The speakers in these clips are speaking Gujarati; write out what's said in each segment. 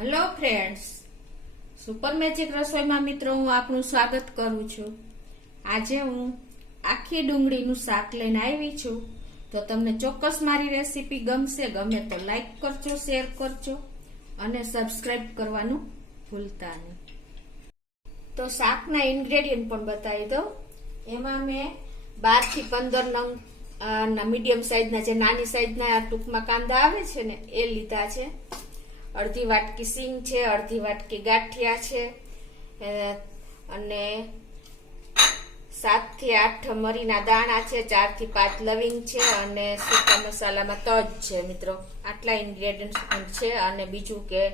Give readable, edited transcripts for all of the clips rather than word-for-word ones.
હેલો ફ્રેન્ડ્સ, સુપર મેજિક રસોઈમાં મિત્રો હું આપનું સ્વાગત કરું છું। આજે હું આખી ડુંગળીનું શાક લઈને આવી છું। તો તમને ચોક્કસ મારી રેસીપી ગમશે। ગમે તો લાઈક કરજો, શેર કરજો અને સબસ્ક્રાઇબ કરવાનું ભૂલતા નહીં। તો શાકના ઇન્ગ્રેડિયન્ટ પણ બતાવી દઉં। એમાં મેં 12 થી 15 નંગ મીડિયમ સાઈઝના જે નાની સાઈઝના ટૂંકમાં કાંદા આવે છે ને એ લીધા છે। અડધી વાટકી સિંગ છે, અડધી વાટકી ગાંઠિયા છે અને 7 થી 8 મરીના દાણા છે, 4 થી 5 લવિંગ છે અને સૂકા મસાલામાં તજ છે। મિત્રો આટલા ઇન્ગ્રેડિયન્ટ છે। અને બીજું કે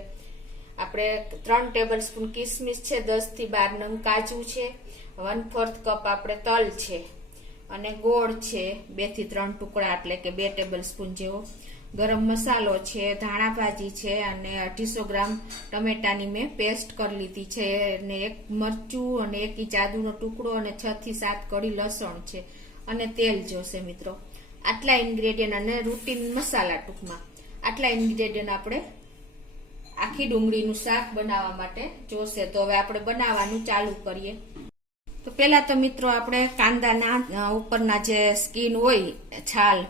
આપણે 3 ટેબલ સ્પૂન કિસમિસ છે, 10 થી 12 નંગ કાજુ છે, 1/4 કપ આપણે તલ છે અને ગોળ છે 2 થી 3 ટુકડા એટલે કે 2 ટેબલ સ્પૂન જેવો, ગરમ મસાલો છે, ધાણા ભાજી છે અને 250 ગ્રામ ટમેટાની મેં પેસ્ટ કરી લીધી છે અને 1 મરચું અને 1 ઇંચ આદુનો ટુકડો અને 6 થી 7 કળી લસણ છે અને તેલ જોશે। મિત્રો આટલા ઇન્ગ્રેડિયન્ટ અને રૂટીન મસાલા ટૂંકમાં આટલા ઇન્ગ્રેડિયન્ટ આપણે આખી ડુંગળીનું શાક બનાવવા માટે જોશે। તો હવે આપણે બનાવવાનું ચાલુ કરીએ। તો પહેલા તો મિત્રો આપણે કાંદાના ઉપરના જે સ્કિન હોય છાલ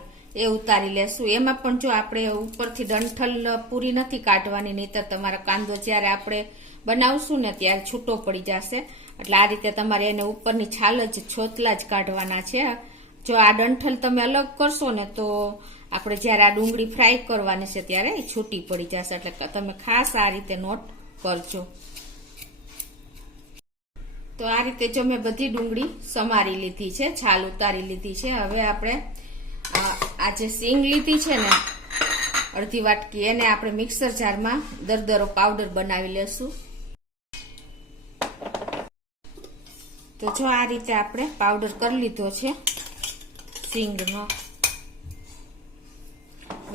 એ ઉતારી લેશું। એમાં પણ જો આપણે ઉપરથી ડંઠલ પૂરી નથી કાઢવાની, નહીતર તમારો કાંદો જ્યારે આપણે બનાવશું ને ત્યારે છૂટો પડી જશે। એટલે આ રીતે તમારે એને ઉપરની છાલ જ છોતલા જ કાઢવાના છે। જો આ ડંઠલ તમે અલગ કરશો ને તો આપણે જ્યારે આ ડુંગળી ફ્રાય કરવાની છે ત્યારે એ છૂટી પડી જશે। એટલે તમે ખાસ આ રીતે નોટ કરજો। તો આ રીતે જો મેં બધી ડુંગળી સમારી લીધી છે, છાલ ઉતારી લીધી છે। હવે આપણે આ જે સિંગ લીધી છે ને અડધી વાટકી, એને આપણે મિક્સર જારમાં દરદરો પાવડર બનાવી લેશું। તો જો આ રીતે આપણે પાવડર કરી લીધો છે સિંગનો।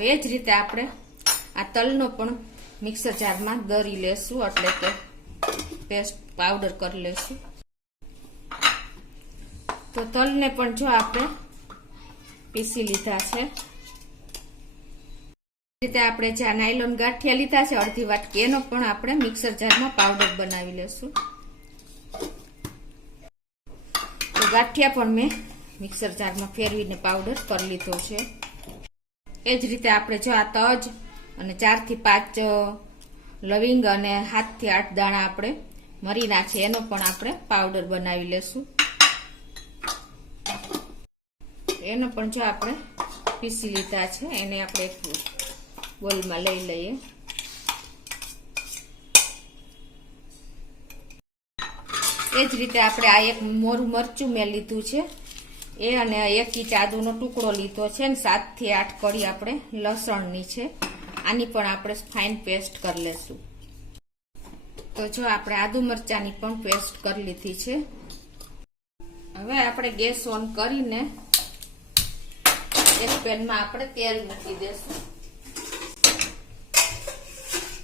એ જ રીતે આપણે આ તલનો પણ મિક્સર જારમાં દરી લેશું, એટલે કે પેસ્ટ પાવડર કરી લેશું। તો તલને પણ જો આપણે પીસી લીધા છે। રીતે આપણે જે નાયલોન ગાંઠિયા લીધા છે અડધી વાટકી, એનો પણ આપણે મિક્સર જારમાં પાવડર બનાવી લેશું। તો ગાંઠિયા પણ મેં મિક્સર જારમાં ફેરવીને પાવડર કરી લીધો છે। એ જ રીતે આપણે જો આ તજ અને 4 થી 5 લવિંગ અને 7 થી 8 દાણા આપણે મરીના છે એનો પણ આપણે પાવડર બનાવી લેશું। એનો પણ જો આપણે પીસી લીધા છે, એને આપણે એક બોલમાં લઈ લઈએ। એ જ રીતે આપણે આ એક મોરું મરચું મેં લીધું છે એ અને 1 ઇંચ આદુનો ટુકડો લીધો છે ને 7 થી 8 કળી આપણે લસણની છે, આની પણ આપણે ફાઇન પેસ્ટ કરી લેશું। તો જો આપણે આદુ મરચાની પણ પેસ્ટ કરી લીધી છે। હવે આપણે ગેસ ઓન કરીને એક પેનમાં આપણે તેલ મૂકી દેશું।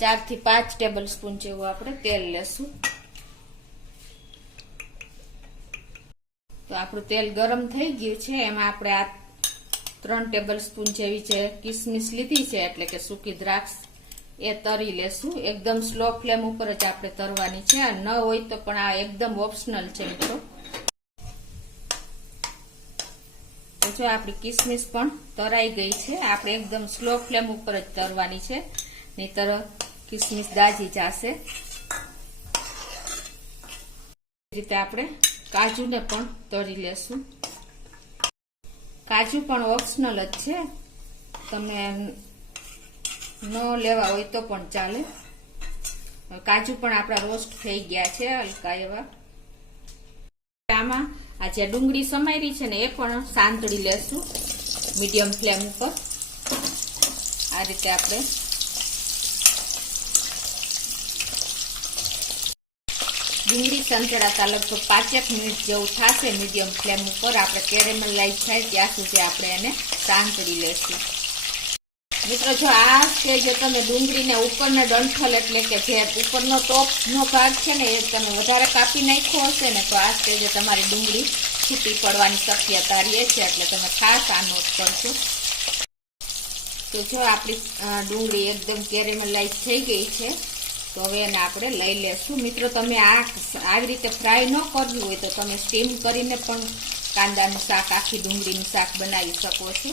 4 થી 5 ટેબલ સ્પૂન જેવું આપણે તેલ લેશું। તો આપણું તેલ ગરમ થઈ ગયું છે, એમાં આપણે આ 3 ટેબલ સ્પૂન જેવી જે કિસમિસ લીધી છે એટલે કે સૂકી દ્રાક્ષ એ તરી લેશું। એકદમ સ્લો ફ્લેમ ઉપર જ આપણે તરવાની છે, ન હોય તો પણ આ એકદમ ઓપ્શનલ છે મિત્રો। તો જો આપણી કિસમિસ પણ તરાઈ ગઈ છે, આપણે એકદમ સ્લો ફ્લેમ ઉપર જ તરવાની છે, નહીતર કિસમિસ દાજી જશે। રીતે આપણે કાજુને પણ તરી લેશું। કાજુ પણ ઓપ્શનલ જ છે, તમે ન લેવા હોય તો પણ ચાલે। કાજુ પણ આપણા રોસ્ટ થઈ ગયા છે હલકા એવા। આમાં આ જે ડુંગળી સમારી છે ને એ પણ સાંતળી લેશું મીડિયમ ફ્લેમ ઉપર। આ રીતે આપણે ડુંગળી સંતળાતા લગભગ 5 મિનિટ જેવું થશે મીડિયમ ફ્લેમ ઉપર। આપણે કેરેમલાઇઝ થાય ત્યાં સુધી આપણે એને સાંતળી લેશું। મિત્રો જો આ સ્ટેજે તમે ડુંગળીને ઉપરનો ડંઠલ એટલે કે જે ઉપરનો ટોપનો ભાગ છે ને એ તમે વધારે કાપી નાખ્યો હશે ને તો આ સ્ટેજે તમારી ડુંગળી છૂટી પડવાની શક્યતા રહે છે, એટલે તમે ખાસ આ નોટ કરજો। તો જો આપણી ડુંગળી એકદમ કેરેમલાઇઝ થઈ ગઈ છે। તો તો હવે એને આપણે લઈ લેશું. મિત્રો તમે આવી રીતે ફ્રાય ન કરવી હોય તો તમે સ્ટીમ કરીને પણ કાંદાનું શાક, આખી ડુંગળીનું શાક બનાવી શકો છો.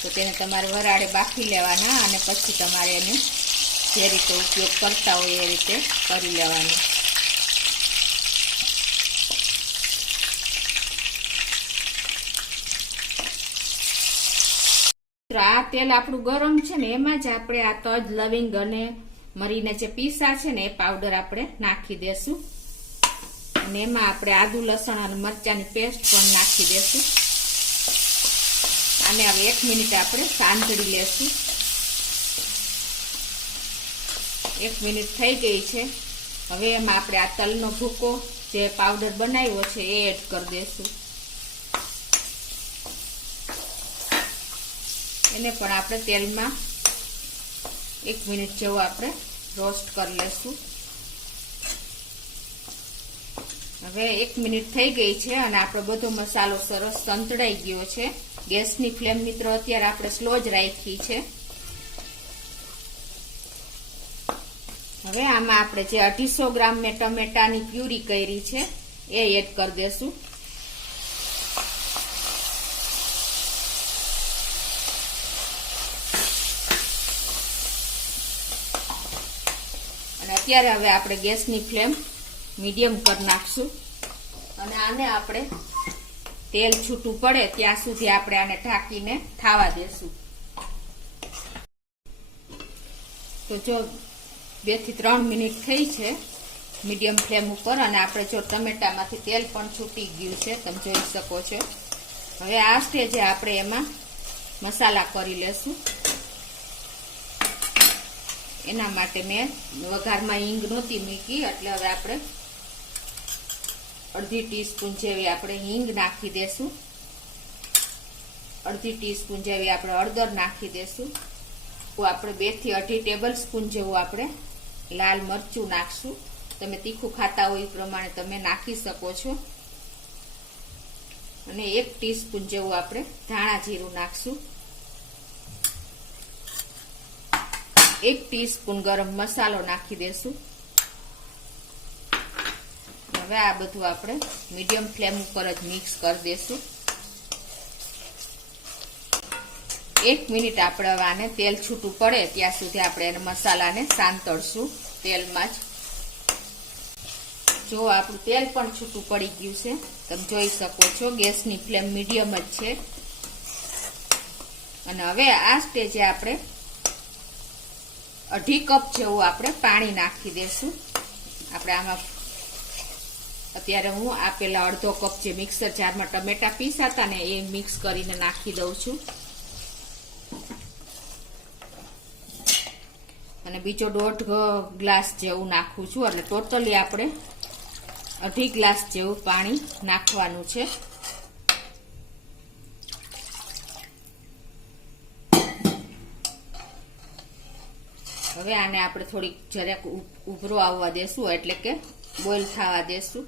તો તેને તમારે વરાળે બાફી લેવાના અને પછી તમારે એને જે રીતે ઉપયોગ કરતા હોય એ રીતે કરી લેવાનું. આ તેલ આપણું ગરમ છે ને એમાં જ આપણે આ તજ, લવિંગ અને મરીને જે પીસા છે ને એ પાવડર આપણે નાખી દેશું. અને એમાં આપણે આદુ, લસણ અને મરચાંની પેસ્ટ પણ નાખી દેશું. આને હવે 1 મિનિટ આપણે સાંતળી લેશું. 1 મિનિટ થઈ ગઈ છે. હવે એમાં આપણે આ તલનો ભૂકો જે પાવડર બનાવ્યો છે એ એડ કરી દેશું. એને પણ આપણે તેલમાં 1 મિનિટ જેવું આપણે રોસ્ટ કરી લેશું. હવે 1 મિનિટ થઈ ગઈ છે અને આપણો બધો મસાલો સરસ સંતળાઈ ગયો છે. ગેસની ફ્લેમ મિત્રો અત્યારે આપણે સ્લો જ રાખી છે. હવે આમાં આપણે જે 250 ગ્રામ મેં ટમેટાની પ્યુરી કરી છે એ એડ કરી દેશું. અને અત્યારે હવે આપણે ગેસની ફ્લેમ મીડિયમ કરી નાખશું અને આને આપણે તેલ છૂટું પડે ત્યાં સુધી આપણે આને ઢાંકીને થાવા દેશું. તો જો 2 થી 3 મિનિટ થઈ છે મીડિયમ ફ્લેમ ઉપર અને આપણે જો ટમેટામાંથી તેલ પણ છૂટી ગયું છે, તમે જોઈ શકો છો. હવે આ સ્ટેજે આપણે એમાં મસાલા કરી લેશું. એના માટે મેં વઘારમાં હિંગ નહોતી મૂકી એટલે હવે આપણે 1/2 ટીસ્પૂન જેવી આપણે હિંગ નાખી દેશું. 1/2 ટીસ્પૂન જેવી આપણે હળદર નાખી દેશું. આપણે 2 થી 2.5 ટેબલ સ્પૂન જેવું આપણે લાલ મરચું નાખશું. તમે તીખું ખાતા હોય એ પ્રમાણે તમે નાખી શકો છો. અને 1 ટીસ્પૂન જેવું આપણે ધાણા જીરું નાખશું. 1 ટીસ્પૂન ગરમ મસાલો નાખી દેશું. હવે આ બધું આપણે મીડિયમ ફ્લેમ ઉપર જ મિક્સ કરી દેશું. 1 મિનિટ આપણે આને તેલ છૂટું પડે ત્યાં સુધી આપણે એને મસાલાને સાંતળશું તેલમાં જ. જો આપણું તેલ પણ છૂટું પડી ગયું છે, તમે જોઈ શકો છો. ગેસની ફ્લેમ મીડિયમ જ છે. અને હવે આ સ્ટેજે આપણે 2.5 કપ જેવું આપણે પાણી નાખી દેશું. આપણે આમાં અત્યારે હું આ પેલા 1/2 કપ જે મિક્સર જારમાં ટમેટા પીસાતા ને એ મિક્સ કરીને નાખી દઉં છું. અને બીજો 1.5 ગ્લાસ જેવું નાખું છું. એટલે ટોટલી આપણે 2.5 ગ્લાસ જેવું પાણી નાખવાનું છે. હવે આને આપણે થોડીક જરાક ઉભરો આવવા દેશું, એટલે કે બોઇલ થવા દેશું.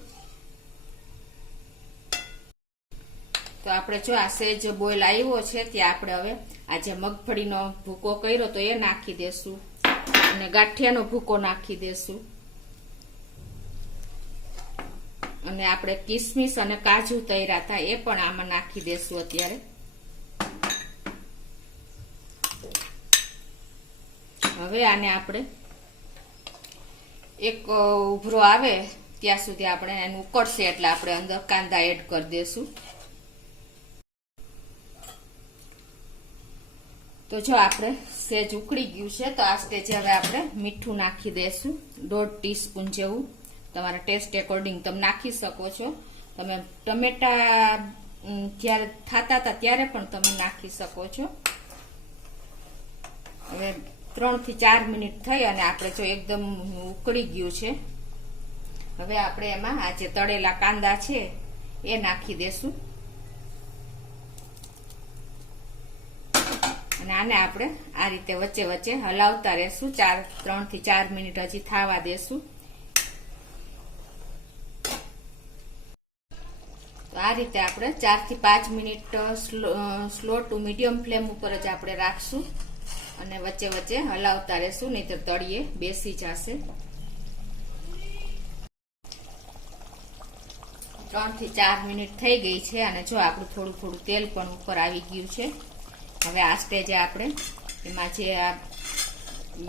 તો આપણે જો આ સેજ બોઇલ આવ્યો છે ત્યાં આપણે હવે આ જે મગફળીનો ભૂકો કર્યો તો એ નાખી દેશું અને ગાંઠિયાનો ભૂકો નાખી દેશું. અને આપણે કિસમિસ અને કાજુ તૈયાર હતા એ પણ આમાં નાખી દેશું અત્યારે. હવે આને આપણે એક ઉભરો આવે ત્યાં સુધી આપણે એનું ઉકળશે એટલે આપણે અંદર કાંદા એડ કરી દેશું. તો જો આપણે સેજ ઉકળી ગયું છે તો આ સ્ટેજે હવે આપણે મીઠું નાખી દેશું. 1.5 ટીસ્પૂન જેવું તમારા ટેસ્ટ એકોર્ડિંગ તમે નાખી શકો છો. તમે ટમેટા જ્યારે ખાતા હતા ત્યારે પણ તમે નાખી શકો છો. હવે 3 થી 4 મિનિટ થઈ અને આપણે જો એકદમ ઉકળી ગયું છે. હવે આપણે એમાં આ જે તળેલા કાંદા છે એ નાખી દેશું અને આને આપણે આ રીતે વચ્ચે વચ્ચે હલાવતા રહેશું. 3 થી 4 મિનિટ હજી થાવા દેશું. તો આ રીતે આપણે 4 થી 5 minute slow to medium flame ઉપર જ આપણે રાખશું અને વચ્ચે વચ્ચે હલાવતા રહેશું, નહીં તો તળિયે બેસી જશે. 3 થી 4 મિનિટ થઈ ગઈ છે અને જો આપણું થોડું થોડું તેલ પણ ઉપર આવી ગયું છે. હવે આ સ્ટેજે આપણે એમાં જે આ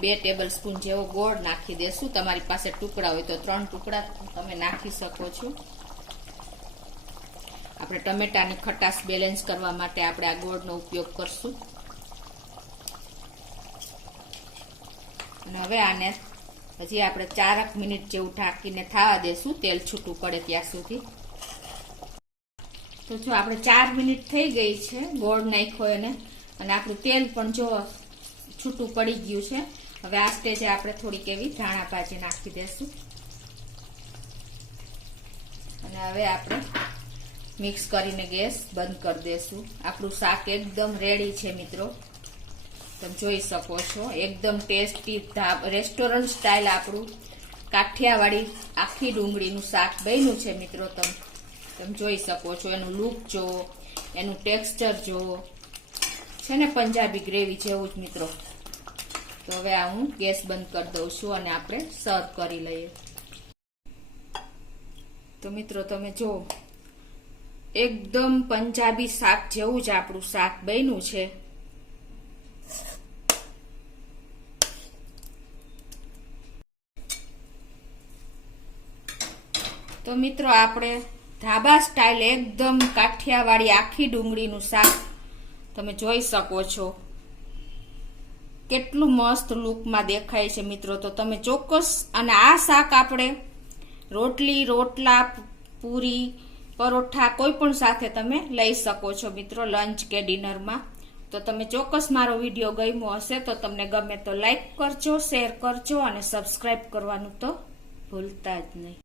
2 ટેબલ સ્પૂન જેવો ગોળ નાખી દેશું. તમારી પાસે ટુકડા હોય તો 3 ટુકડા તમે નાખી શકો છો. આપણે ટમેટાની ખટાશ બેલેન્સ કરવા માટે આપણે આ ગોળનો ઉપયોગ કરશું. અને હવે આને હજી આપણે 4 મિનિટ જેવું ઢાંકીને થવા દેશું, તેલ છૂટું પડે ત્યાં સુધી. તો જો આપણે 4 મિનિટ થઈ ગઈ છે ગોળ નાખ્યો એને, અને આપણું તેલ પણ જો છૂટું પડી ગયું છે. હવે આ સ્ટેજે આપણે થોડીક એવી ધાણા ભાજી નાખી દેશું અને હવે આપણે મિક્સ કરીને ગેસ બંધ કરી દેશું. આપણું શાક એકદમ રેડી છે મિત્રો, તમે જોઈ શકો છો. એકદમ ટેસ્ટી રેસ્ટોરન્ટ સ્ટાઇલ આપણું કાઠિયાવાડી આખી ડુંગળીનું શાક બન્યું છે મિત્રો. તમે જોઈ શકો છો. એનું લુક જુઓ, એનું ટેક્સચર જુઓ, છે ને પંજાબી ગ્રેવી જેવું જ મિત્રો. તો હવે આ હું ગેસ બંધ કરી દઉં છું અને આપણે સર્વ કરી લઈએ. તો મિત્રો તમે જુઓ, એકદમ પંજાબી શાક જેવું જ આપણું શાક બન્યું છે. તો મિત્રો આપણે ધાબા સ્ટાઇલ એકદમ કાઠિયાવાડી આખી ડુંગળીનું શાક તમે જોઈ શકો છો. કેટલું મસ્ત લુકમાં દેખાય છે મિત્રો. તો તમે ચોક્કસ, અને આ શાક આપણે રોટલી, રોટલા, પૂરી, પરોઠા કોઈ પણ સાથે તમે લઈ શકો છો મિત્રો, લંચ કે ડિનરમાં. તો તમે ચોક્કસ મારો વિડીયો ગમ્યો હશે તો તમને ગમે તો લાઈક કરજો, શેર કરજો અને સબસ્ક્રાઈબ કરવાનું તો ભૂલતા જ નહીં.